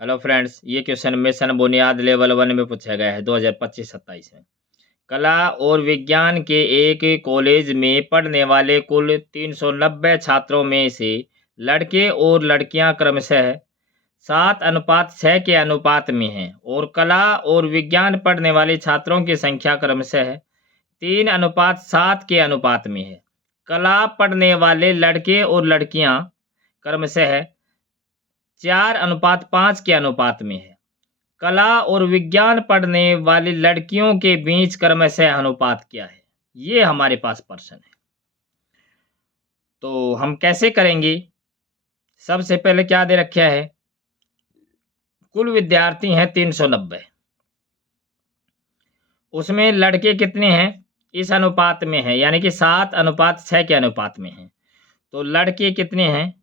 Hello friends, ये question mission बुनियाद level 1 में पूछा गया है 2025-27 में। कला और विज्ञान के एक कॉलेज में पढ़ने वाले कुल 390 छात्रों में से लड़के और लड़कियां क्रमशः 7:6 के अनुपात में हैं और कला और विज्ञान पढ़ने वाले छात्रों की संख्या क्रमशः 3:7 के अनुपात में है। कला पढ़ने वाले लड़के और लड़कियां क्रमशः 4:5 के अनुपात में है। कला और विज्ञान पढ़ने वाली लड़कियों के बीच क्रमशः अनुपात क्या है? ये हमारे पास प्रश्न है। तो हम कैसे करेंगे? सबसे पहले क्या दे रखा है? कुल विद्यार्थी हैं 390, उसमें लड़के कितने हैं? इस अनुपात में है, यानी कि 7:6 के अनुपात में है। तो लड़के कितने हैं?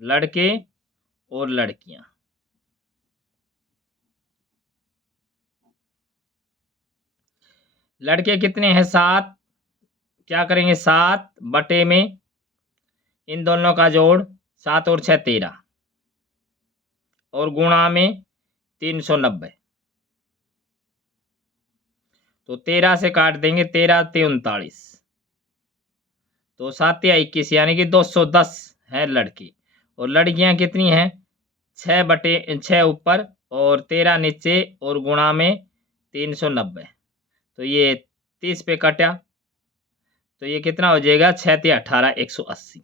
लड़के और लड़कियां लड़के कितने हैं? 7। क्या करेंगे? 7 बटे में इन दोनों का जोड़ 7 और 6 13 और गुणा में 390। तो 13 से काट देंगे, 13 ते 39, तो 7 या 21, यानी कि 210 है लड़की। और लड़कियां कितनी हैं? 6 बटे 6 ऊपर और 13 नीचे और गुणा में 390। तो ये 30 पे कटा, तो ये कितना हो जाएगा? 6 ते 18 180।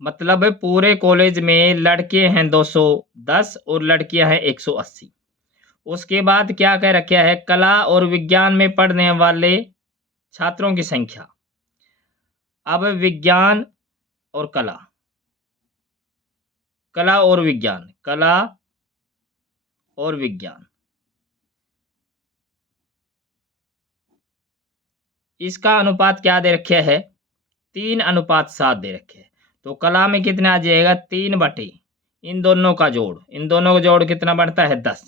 मतलब पूरे कॉलेज में लड़के हैं 210 और लड़कियां हैं 180। उसके बाद क्या कह रखा है? कला और विज्ञान में पढ़ने वाले छात्रों की संख्या। अब विज्ञान और कला, कला और विज्ञान, कला और विज्ञान, इसका अनुपात क्या दे रखे है? 3:7 दे रखे है। तो कला में कितना आ जाएगा? 3 बटे इन दोनों का जोड़, इन दोनों का जोड़ कितना बढ़ता है? 10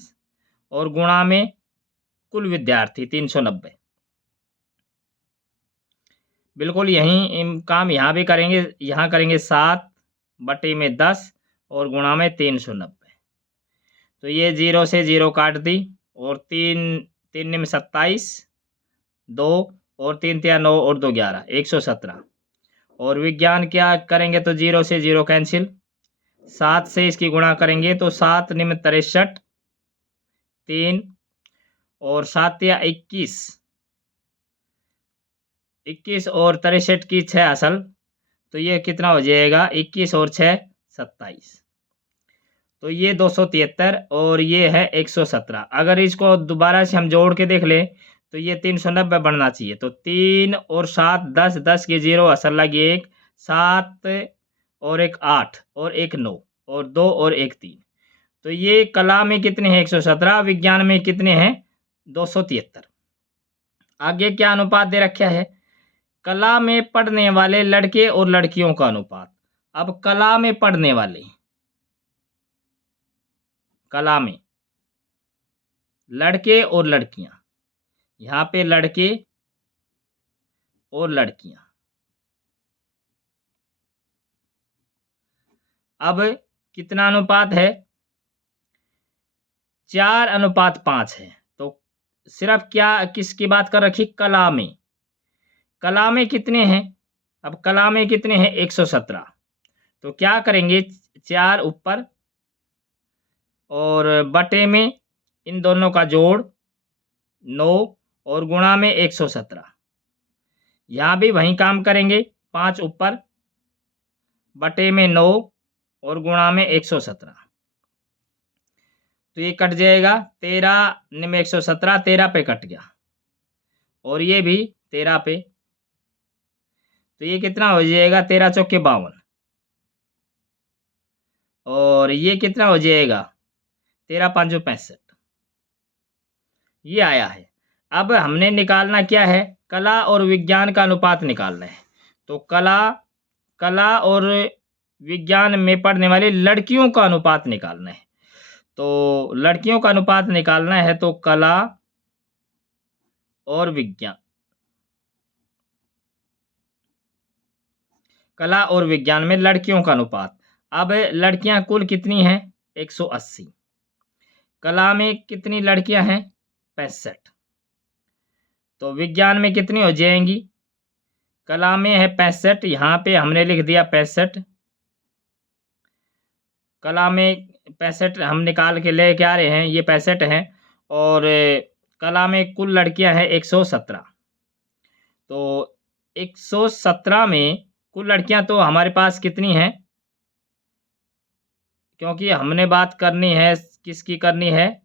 और गुणा में कुल विद्यार्थी 390। बिल्कुल यही काम यहाँ भी करेंगे, यहाँ करेंगे 7 बटे में 10 और गुणा में 390। तो ये 0 से 0 काट दी और 3 में 27, 2 और 3 तिया 9 और 2 11 117। और विज्ञान क्या करेंगे? तो 0 से 0 कैंसिल, 7 से इसकी गुणा करेंगे तो 7 निम्न 63, 3 और 7 या 21, 21 और 63 की 6 असल, तो ये कितना हो जाएगा? 21 और 6 27। तो ये 273 और ये है 117। अगर इसको दोबारा से हम जोड़ के देख लें तो ये 390 बनना चाहिए। तो 3 और 7 10, 10 की 0 असल लगी 1, 7 और 1 8 और 1 9 और 2 और 1 3। तो ये कला में कितने हैं? 117। विज्ञान में कितने हैं? 273। आगे क्या अनुपात दे रखा है? कला में पढ़ने वाले लड़के और लड़कियों का अनुपात। अब कला में पढ़ने वाले, कला में लड़के और लड़कियां, यहाँ पे लड़के और लड़कियां। अब कितना अनुपात है? 4:5 है। तो सिर्फ क्या किसकी बात कर रखी? कला में। कला में कितने हैं? अब कला में कितने हैं? 117। तो क्या करेंगे? 4 ऊपर और बटे में इन दोनों का जोड़ 9 और गुणा में 117। यहाँ भी वही काम करेंगे, 5 ऊपर बटे में 9 और गुणा में 117। तो ये कट जाएगा, 13 में 117, 13 पे कट गया और ये भी 13 पे। तो ये कितना हो जाएगा? 13 चौके 52 और ये कितना हो जाएगा? 13 5 65। ये आया है। अब हमने निकालना क्या है? कला और विज्ञान का अनुपात निकालना है। तो कला और विज्ञान में पढ़ने वाली लड़कियों का अनुपात निकालना है। तो लड़कियों का अनुपात निकालना है तो कला और विज्ञान, कला और विज्ञान में लड़कियों का अनुपात। अब लड़कियां कुल कितनी हैं? 180। कला में कितनी लड़कियां हैं? 65। तो विज्ञान में कितनी हो जाएंगी? कला में है 65, यहाँ पे हमने लिख दिया 65। कला में 65 हम निकाल के लेके आ रहे हैं, ये 65 हैं। और कला में कुल लड़कियां हैं 117। तो 117 में कुल लड़कियां तो हमारे पास कितनी हैं? क्योंकि हमने बात करनी है, किसकी करनी है?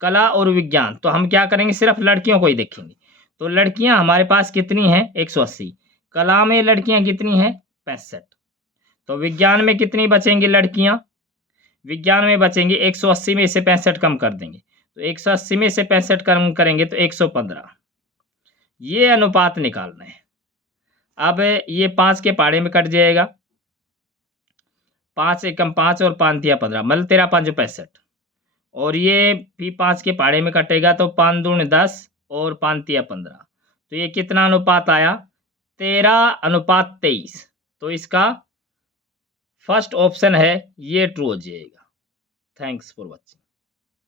कला और विज्ञान। तो हम क्या करेंगे? सिर्फ लड़कियों को ही देखेंगे। तो लड़कियां हमारे पास कितनी हैं? 180। कला में लड़कियां कितनी हैं? 65। तो विज्ञान में कितनी बचेंगी लड़कियां? विज्ञान में बचेंगी 180 में से 65 कम कर देंगे, तो 180 में से 65 कम करेंगे तो 115। ये अनुपात निकालना है। अब ये 5 के पहाड़े में कट जाएगा, 5 एकम 5 और 5 तिया 15, मतलब 13 5 65। और ये भी 5 के पहाड़े में कटेगा, तो 5 दूनी 10 और 5 तिया 15। तो ये कितना अनुपात आया? 13:23। तो इसका फर्स्ट ऑप्शन है ये ट्रू हो जाएगा। Thanks for watching.